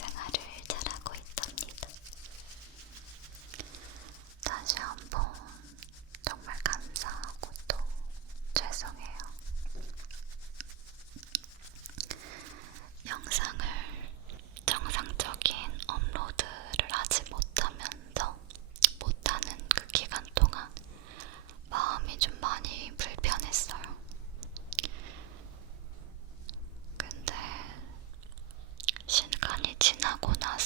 생활을 잘하고 있답니다. 다시 한번 정말 감사하고 또 죄송해요. 영상을 정상적인 업로드를 하지 못하는 그 기간 동안 마음이 좀 많이 불편했어요. 근데 시간이 지나고 나서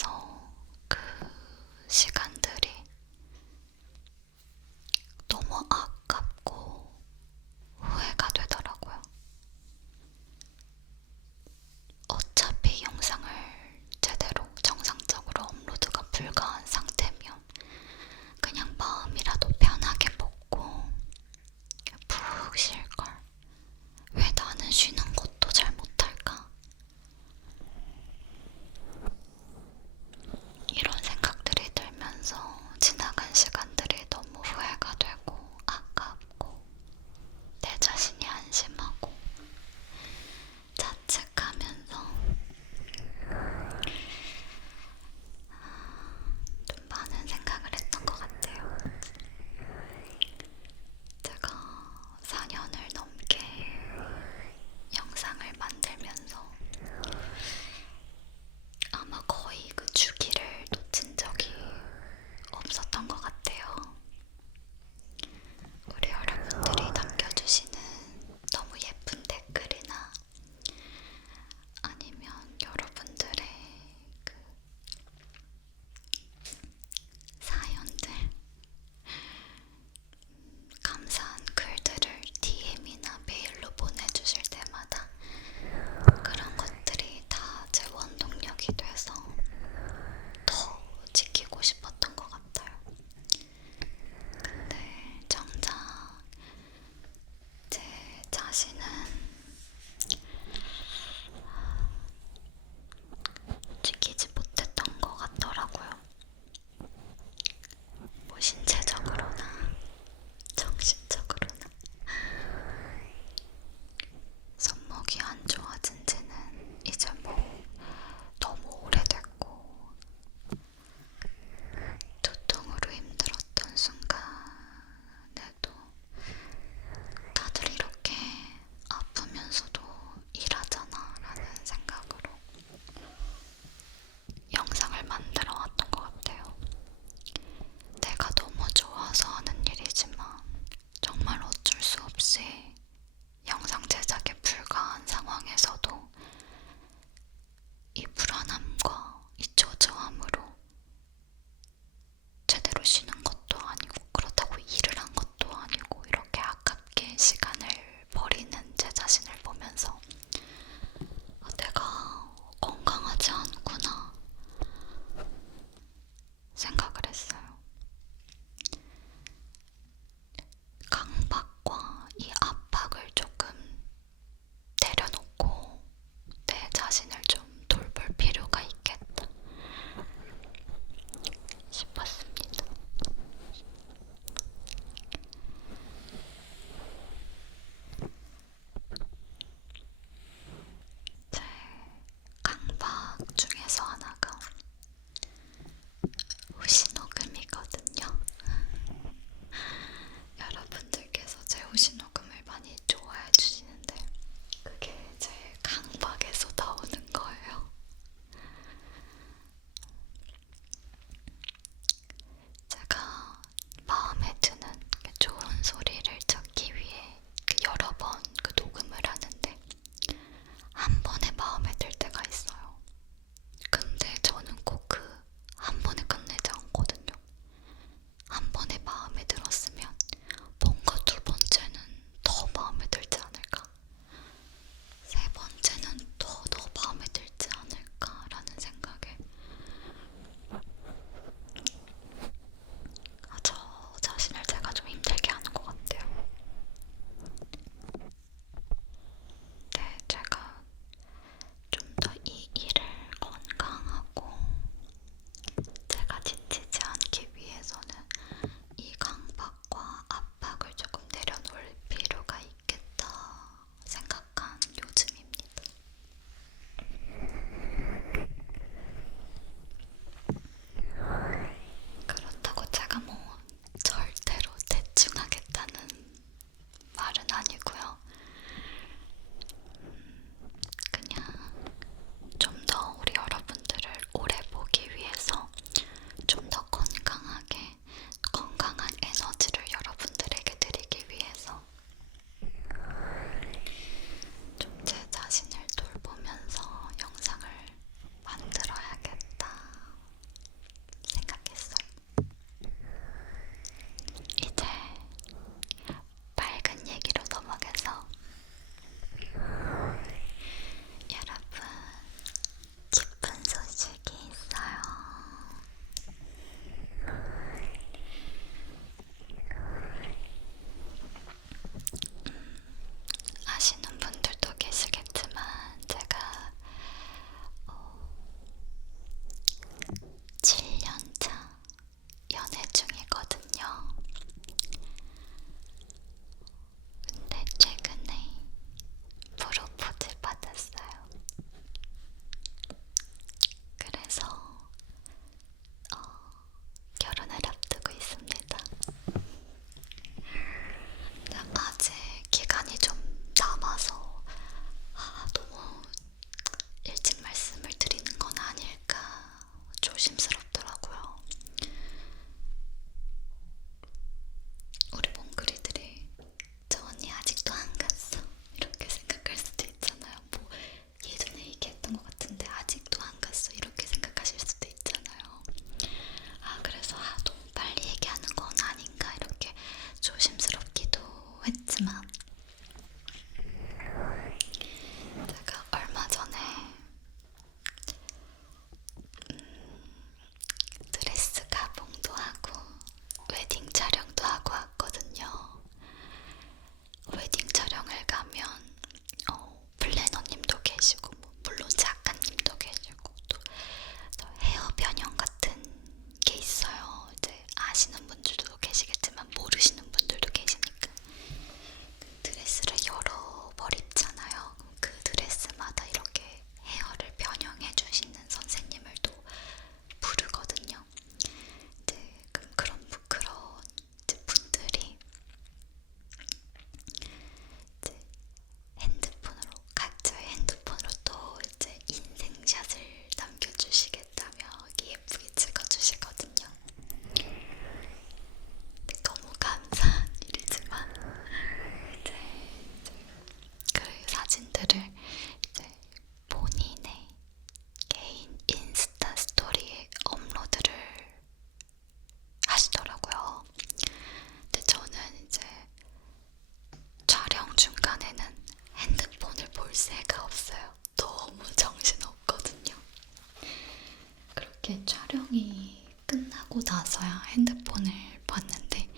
이렇게 촬영이 끝나고 나서야 핸드폰을 봤는데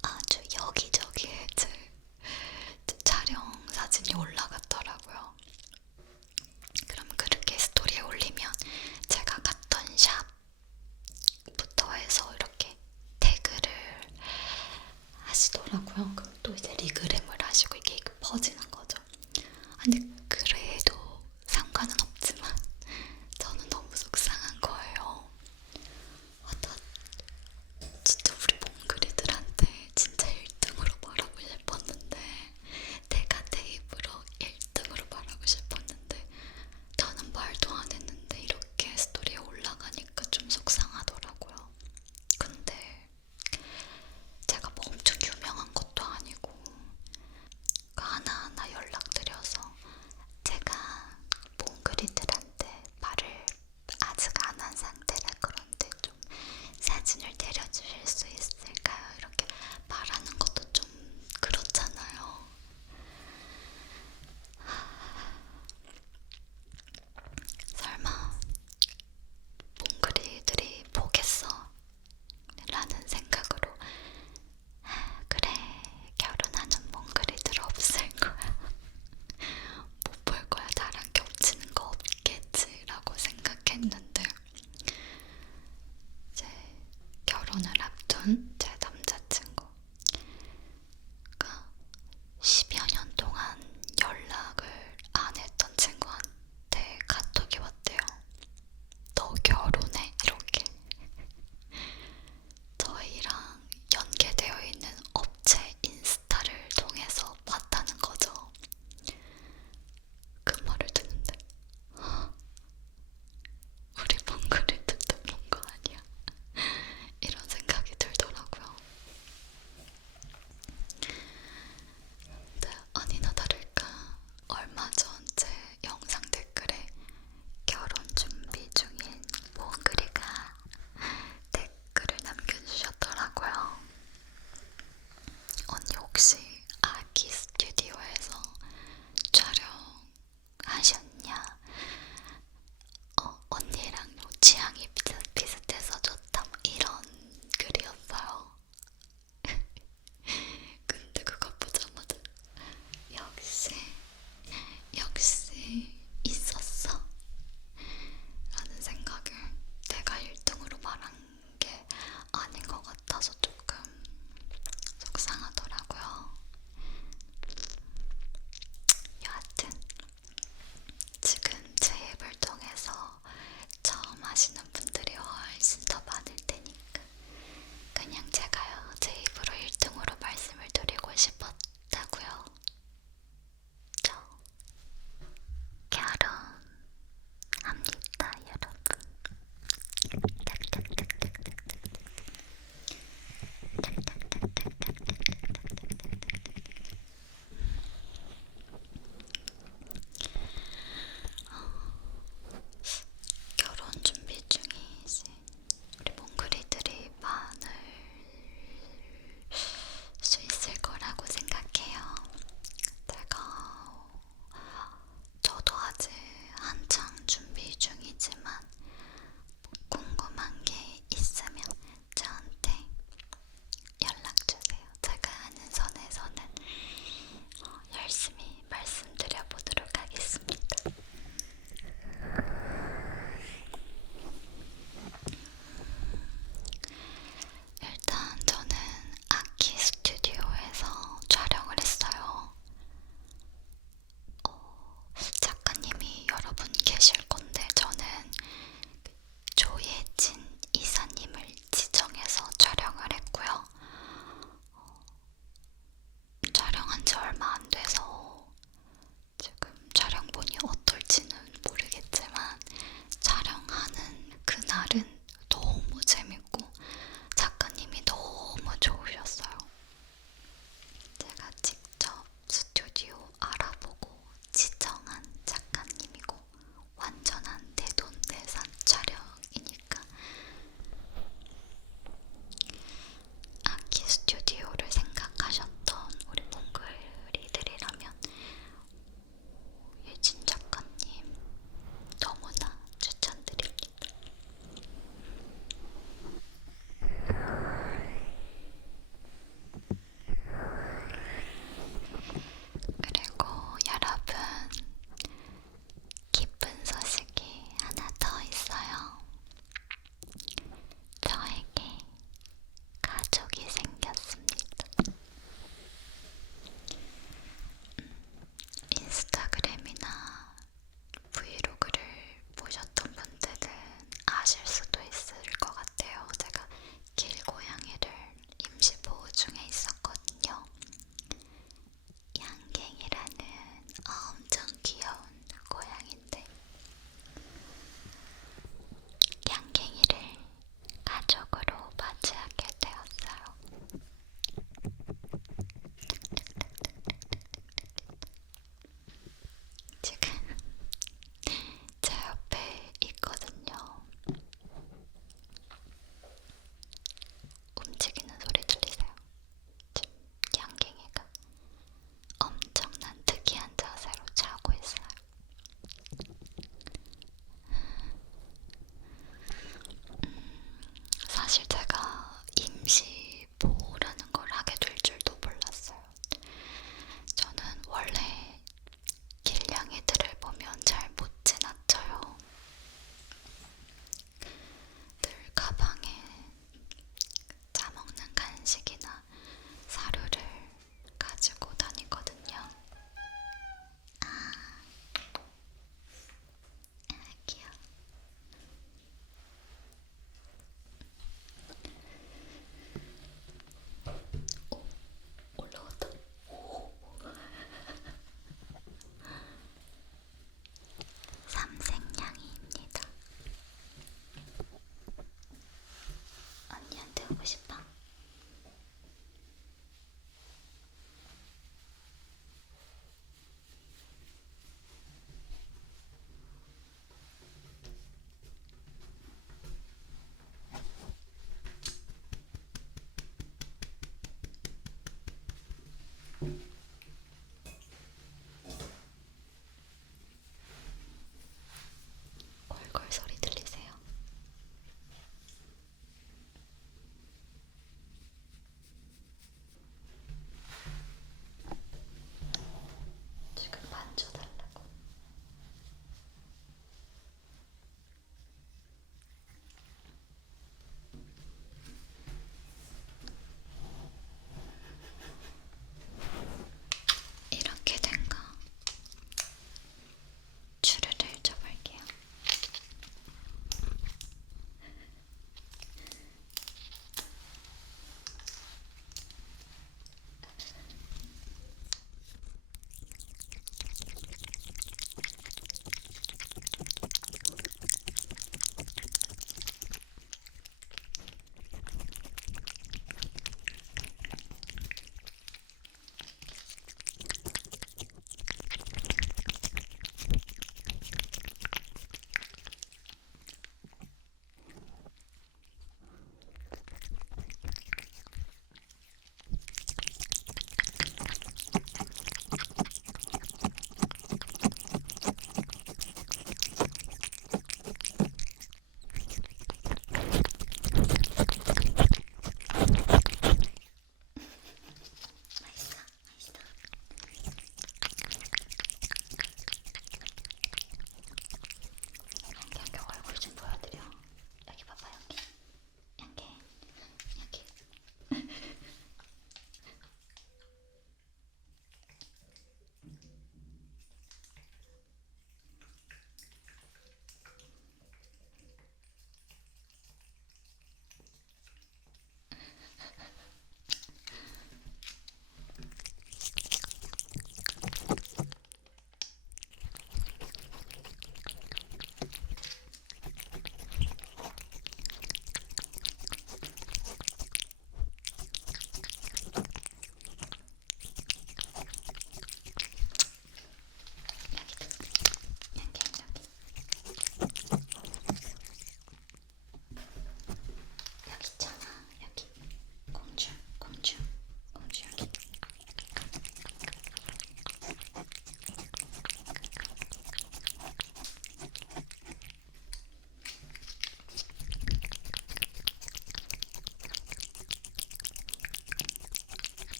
아주 여기저기에 제 촬영 사진이 올라갔더라고요. 그럼 그렇게 스토리에 올리면 제가 갔던 샵부터 해서 이렇게 태그를 하시더라고요. 그럼 또 이제 리그램을 하시고 이게 퍼지는 거죠. 근데 그래도 상관은 없지만 저는 너무 속상한 거예요. 나 진짜 우리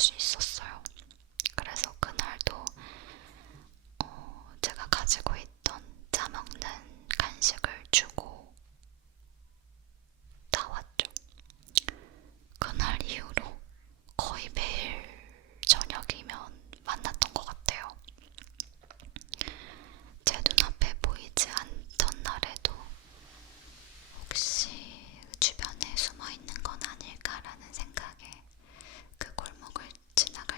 수 있었어요. 그래서 그날도 제가 가지고 있던 짜먹는 간식을 주고 나왔죠. 그날 이후로 거의 매일 저녁이면 만났던 것 같아요. 제 눈앞에 보이지 않던 날에도 혹시 주변에 숨어있는 건 아닐까라는 생각에 그 골목을 지나갈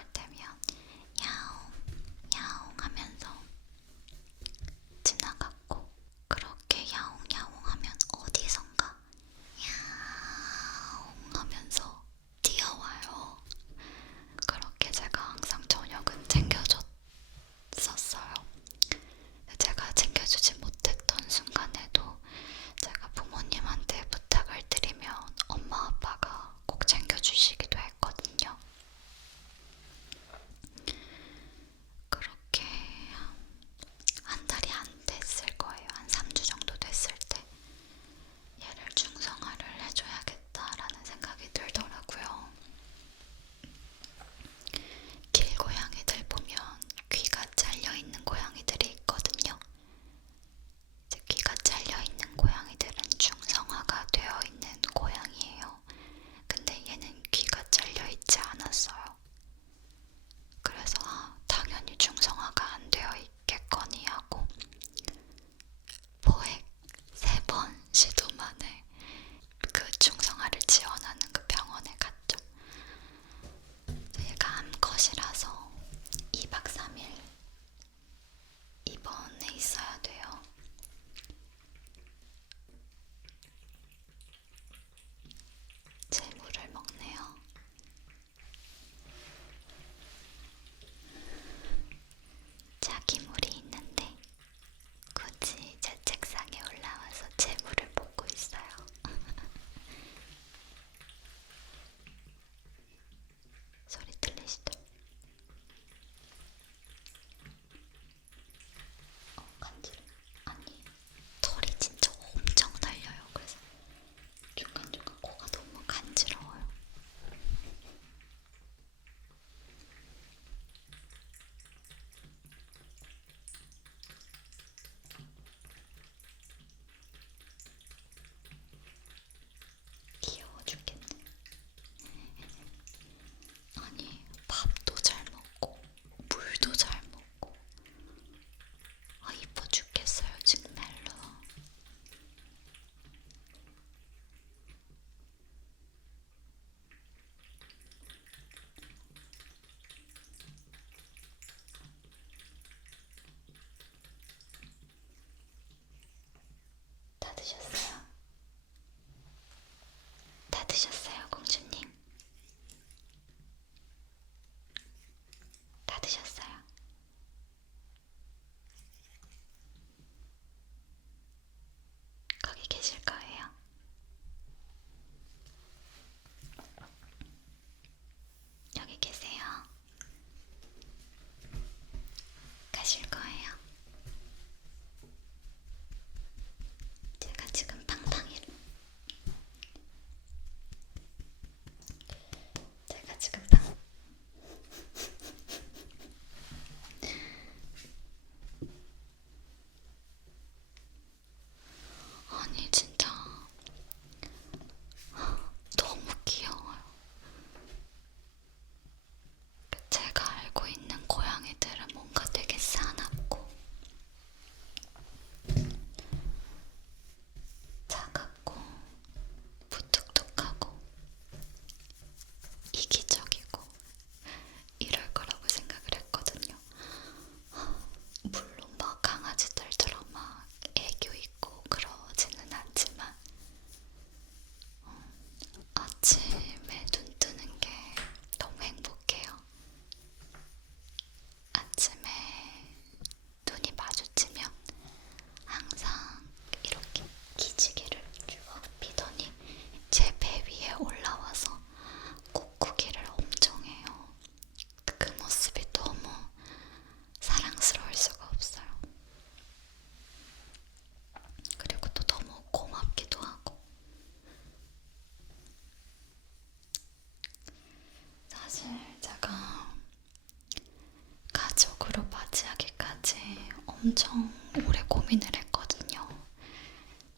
엄청 오래 고민을 했거든요.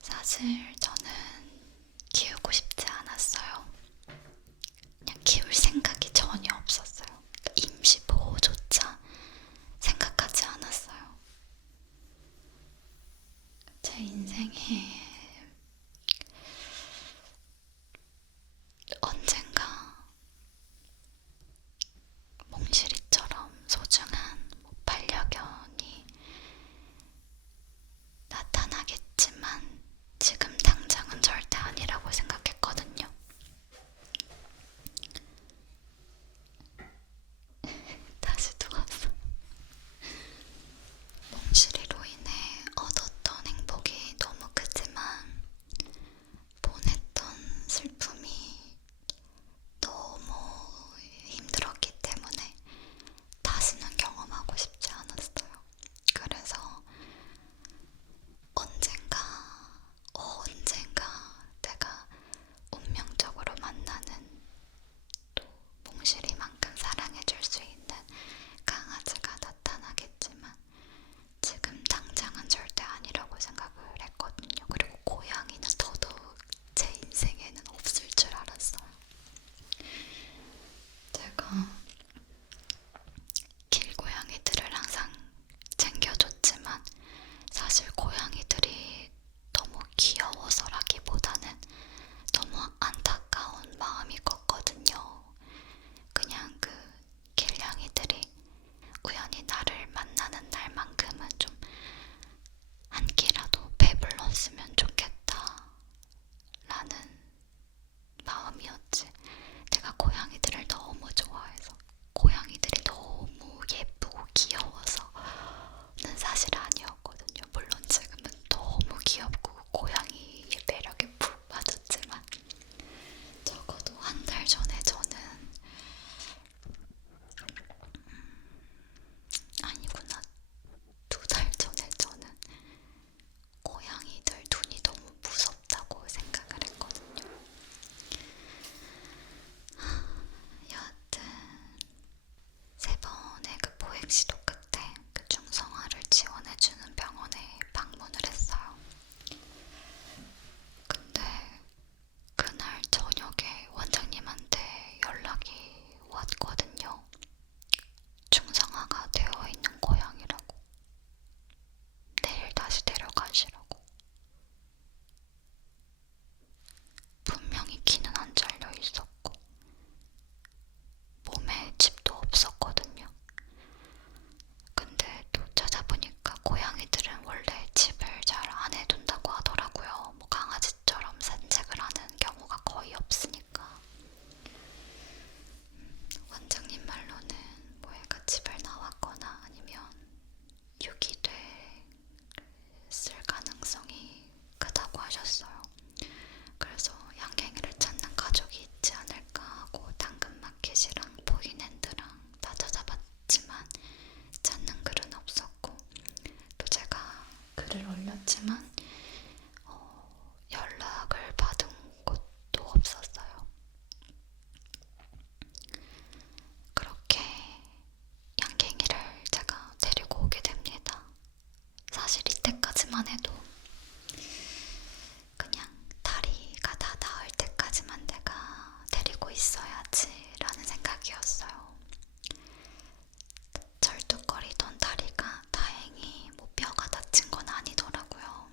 사실 저는 키우고 싶지 않았어요. 그냥 키울 생각이 전혀 없었어요. 임시보호조차 생각하지 않았어요. 제 인생에 언젠가 몽실이처럼 소중한 반려견이 나타나겠지만 지금 당장은 절대 아니라고 생각했거든요. 다시 돌아왔어. 몽실이로 인해 얻었던 행복이 너무 크지만 보냈던 슬픔이 너무 힘들었기 때문에 다시는 경험하고 싶지 않았어요. 그래서 언젠가 내가 운명적으로 만나는 또 몽실이만큼 사랑해줄 수 있는 강아지가 나타나겠지만 지금 당장은 절대 아니라고 생각을 했거든요. 그리고 고양이는 더더욱 제 인생에는 없을 줄 알았어요. 제가 길고양이들을 항상 챙겨줬지만 사실 고양이들이 너무 귀여워서라기보다는 너무 안타까운 마음이 컸거든요. 그냥 그 길냥이들이 우연히 나를 만나는 날만큼은 좀 한 끼라도 배불렀으면 좋겠다 라는 마음이었지. 내가 고양이들을 너무 좋아해서 고양이들이 너무 예쁘고 귀여워서는 사실 아니었거든요. 물론 지금은 너무 귀엽고 고양이의 매력에 푹 빠졌지만 적어도 한 달 전에 저는 아니구나, 2달 전에 저는 고양이들 눈이 너무 무섭다고 생각을 했거든요. 여하튼 3번의 그 보행시도 끝에 그 중성화를 지원해주는 병원에 방문을 했어요. 근데 그날 저녁에 원장님한테 연락이 왔거든요. 중성화가 되어 있는 고양이라고. 내일 다시 데려가시라고. 분명히 귀는 안 잘려 있었고 몸에 칩도 없었거든요. 근데 또 찾아보니까 고양이들은 원래 칩을 잘 안 해둔다고 하더라고요. 뭐 강아지처럼 산책을 하는 경우가 거의 없으니까. 원장님 말로는 뭐 애가 칩을 나왔거나 아니면 유기됐을 가능성이 크다고 하셨어요. 그래서 양갱이를 찾는 가족이 있지 않을까 하고 당근마켓이랑 보이랜드랑 다 찾아봤지만 찾는 글은 없었고, 또 제가 글을 올렸지만 연락을 받은 곳도 없었어요. 그렇게 양갱이를 제가 데리고 오게 됩니다. 사실 이때까지만 해도 그냥 다리가 다 나을 때까지만 내가 데리고 있어야지 라는 생각이었어요. 절뚝거리던 다리가 다행히 뭐 뼈가 다친 건 아니더라고요.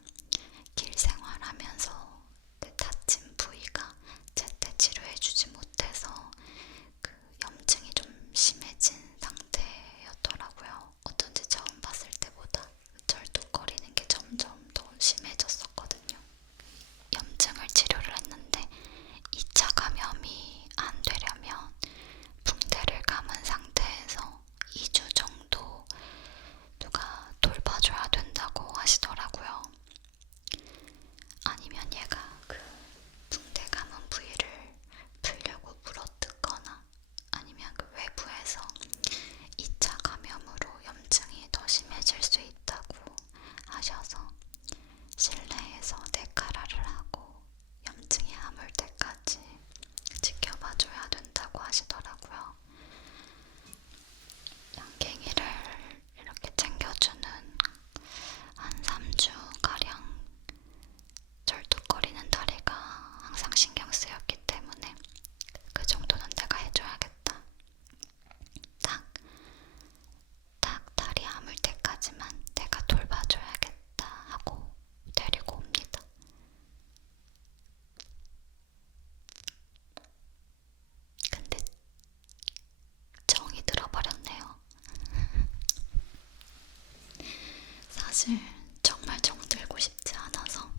사실 정말 정들고 싶지 않아서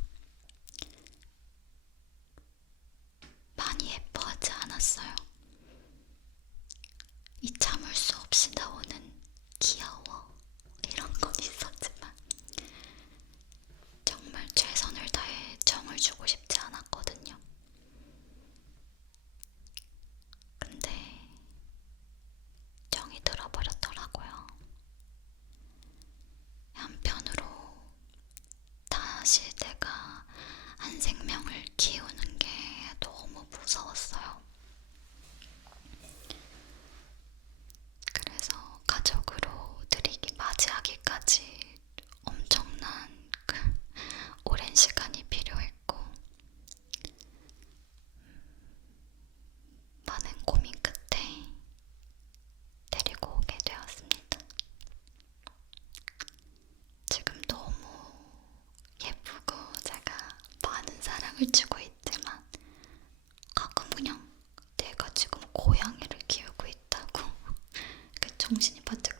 많이 예뻐하지 않았어요. 이 참을 수 없이 나오는 귀여워 이런 건 있었지만 정말 최선을 다해 정을 주고 싶지 않았거든요. 근데 정이 들어버렸더라고요. 한편으로 다시 내가 한 생명을 키우는 게 너무 무서웠어요. 그래서 가족으로 들이기 맞이하기까지 엄청난 오랜 시간이 필요했고 많은 고민 끝에 데리고 오게 되었습니다. 지금 너무 예쁘고 제가 많은 사랑을 주고 있지만 가끔 그냥 내가 지금 고양이를 키우고 있다고 정신이 바짝